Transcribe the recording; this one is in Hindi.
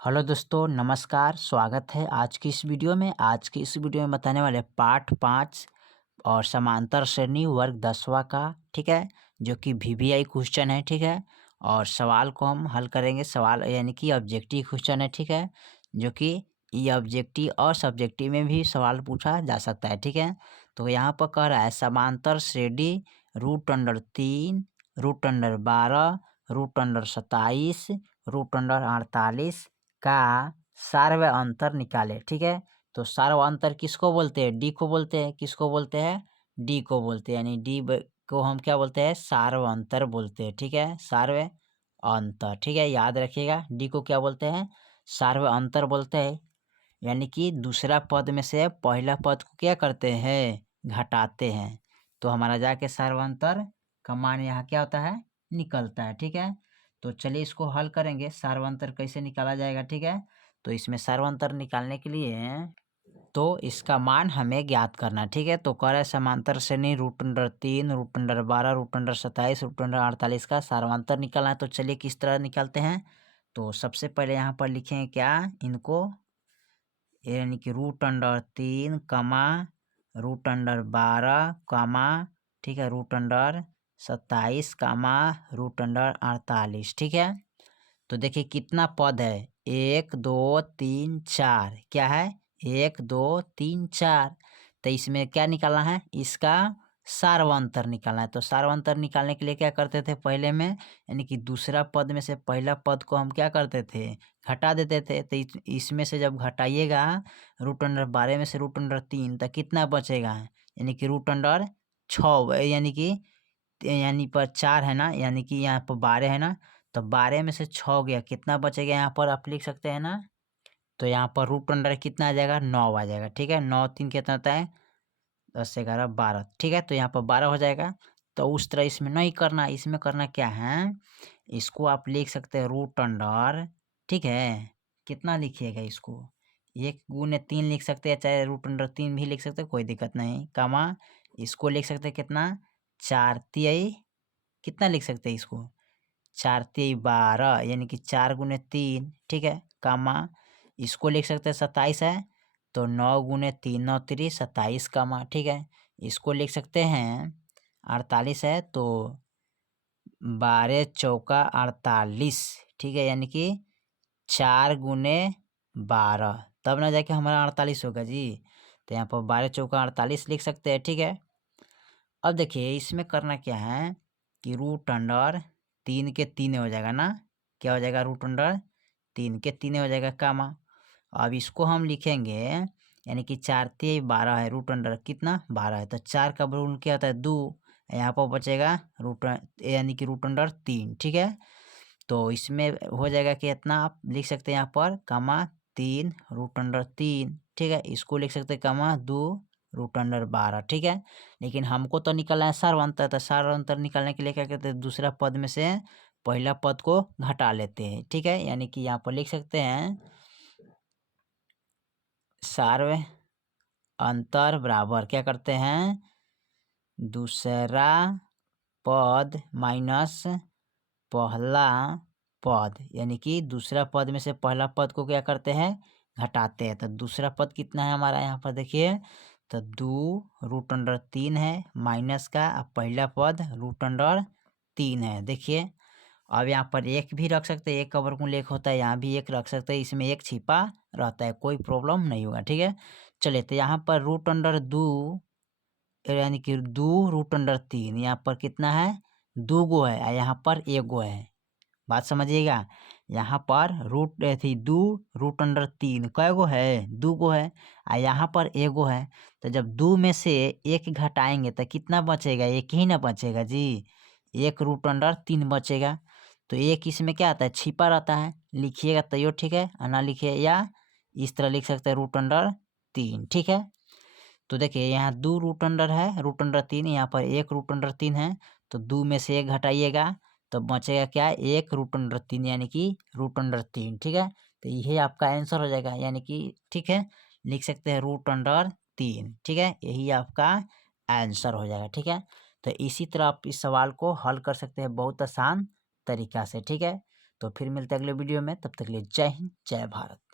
हेलो दोस्तों, नमस्कार। स्वागत है आज की इस वीडियो में। आज की इस वीडियो में बताने वाले पाठ 5 और समांतर श्रेणी वर्ग 10वां का, ठीक है, जो कि वीवीआई क्वेश्चन है, ठीक है। और सवाल को हम हल करेंगे। सवाल यानी कि ऑब्जेक्टिव क्वेश्चन है, ठीक है, जो कि ये ऑब्जेक्टिव और सब्जेक्टिव में भी सवाल पूछा जा सकता है, ठीक है। तो यहाँ पर कह रहा है समांतर श्रेणी √3, √12, √27, √48 का सार्व अंतर निकाले, ठीक है। तो सार्व अंतर किसको बोलते हैं? डी को बोलते हैं। किसको बोलते हैं? डी को बोलते हैं। यानी को हम क्या बोलते हैं? सार्व अंतर बोलते हैं, ठीक है। सार्व अंतर, ठीक है, याद रखिएगा। डी को क्या बोलते हैं? सार्व अंतर बोलते हैं। यानी कि दूसरा पद में से पहला पद को क्या करते हैं? घटाते हैं। तो हमारा जाके सार्व अंतर का मान यहाँ क्या होता है? निकलता है, ठीक है। तो चलिए इसको हल करेंगे। सार्वंतर कैसे निकाला जाएगा, ठीक है। तो इसमें सार्वंतर निकालने के लिए तो इसका मान हमें ज्ञात करना, ठीक है। तो कह रहा है समांतर श्रेणी √3, √12, √27, √48 का सार्वंतर निकालना है। तो चलिए किस तरह निकालते हैं। तो सबसे पहले यहाँ पर लिखेंगे क्या इनको, यानी कि √3, √12, ठीक है, √27, √48, ठीक है। तो देखिए कितना पद है? 1 2 3 4। क्या है? 1 2 3 4। तो इसमें क्या निकालना है? इसका सार्वंतर निकालना है। तो सार्वंतर निकालने के लिए क्या करते थे पहले में, यानी कि दूसरा पद में से पहला पद को हम क्या करते थे? घटा देते थे। तो इसमें से जब घटाइएगा √12 में से √3, तो कितना बचेगा? यानी कि √6, यानी पर 4 है ना, यानी कि यहाँ पर 12 है ना। तो 12 में से 6 गया, कितना बचेगा यहाँ पर आप लिख सकते हैं ना। तो यहाँ पर √अंडर कितना आ जाएगा? 9 आ जाएगा, ठीक है। 9 3 कितना होता है? 10 11 12, ठीक है। तो यहाँ पर 12 हो जाएगा। तो उस तरह इसमें नहीं करना, इसमें करना क्या है, इसको आप लिख सकते हैं √अंडर, ठीक है। कितना लिखिएगा इसको? 1 × 3 लिख सकते हैं, चाहे √3 भी लिख सकते हैं, कोई दिक्कत नहीं। कामा इसको लिख सकते हैं कितना? 4 तिहाई, कितना लिख सकते हैं इसको? 4 तिहाई 12, यानी कि 4 × 3, ठीक है। कामा इसको लिख सकते हैं 27 है। तो 9 × 3, 9 3 27, कामा, ठीक है। इसको लिख सकते हैं 48 है। तो 12 चौका 48, ठीक है, यानी कि 4 × 12, तब ना जाके हमारा 48 होगा जी। तो यहाँ पर 12 चौका 48 लिख सकते हैं, ठीक है। अब देखिए इसमें करना क्या है कि √अंडर 3 के 3 हो जाएगा ना। क्या हो जाएगा? √अंडर 3 के 3 हो जाएगा, कामा। अब इसको हम लिखेंगे, यानी कि 4 तिहाई 12 है, √अंडर कितना? 12 है। तो 4 का वर्गमूल क्या होता है? 2। यहाँ पर बचेगा यानी कि √अंडर 3, ठीक है। तो इसमें हो जाएगा कि इतना आप लिख सकते हैं यहाँ पर, कामा 3 √अंडर 3, ठीक है। इसको लिख सकते हैं कामा 2 √अंडर 12, ठीक है। लेकिन हमको तो निकालना है सार्वंतर। तो सार्वंतर निकालने के लिए क्या करते हैं? दूसरा पद में से पहला पद को घटा लेते हैं, ठीक है। यानी कि यहाँ पर लिख सकते हैं सार्व अंतर बराबर क्या करते हैं? दूसरा पद माइनस पहला पद, यानी कि दूसरा पद में से पहला पद को क्या करते हैं? घटाते हैं। तो दूसरा पद कितना है हमारा यहाँ पर देखिए, तो 2 √3 है माइनस का, अब पहला पद √3 है, देखिए। अब यहाँ पर एक भी रख सकते हैं, एक का वर्गमूल 1 होता है, यहाँ भी एक रख सकते हैं, इसमें एक छिपा रहता है, कोई प्रॉब्लम नहीं होगा, ठीक है। चलिए तो यहाँ पर √2, यानी कि 2 √3, यहाँ पर कितना है? 2 गो है, और यहाँ पर 1 गो है। बात समझिएगा। यहाँ पर दो √3 कै गो है? 2 गो है, और यहाँ पर 1 गो है। तो जब 2 में से 1 घटाएंगे तो कितना बचेगा? 1 ही ना बचेगा जी। 1 √3 बचेगा। तो एक इसमें क्या आता है? छिपा रहता है। लिखिएगा तैयो ठीक है, और ना लिखिए या इस तरह लिख सकते हैं √3, ठीक है। तो देखिए यहाँ 2 √अंडर है, √3, यहाँ पर 1 √3 है। तो 2 में से 1 घटाइएगा तो बचेगा क्या? 1 √3, यानी कि √3, ठीक है। तो यही आपका आंसर हो जाएगा, यानी कि ठीक है, लिख सकते हैं √3, ठीक है। यही आपका आंसर हो जाएगा, ठीक है। तो इसी तरह आप इस सवाल को हल कर सकते हैं बहुत आसान तरीका से, ठीक है। तो फिर मिलते हैं अगले वीडियो में, तब तक के लिए जय हिंद जय भारत।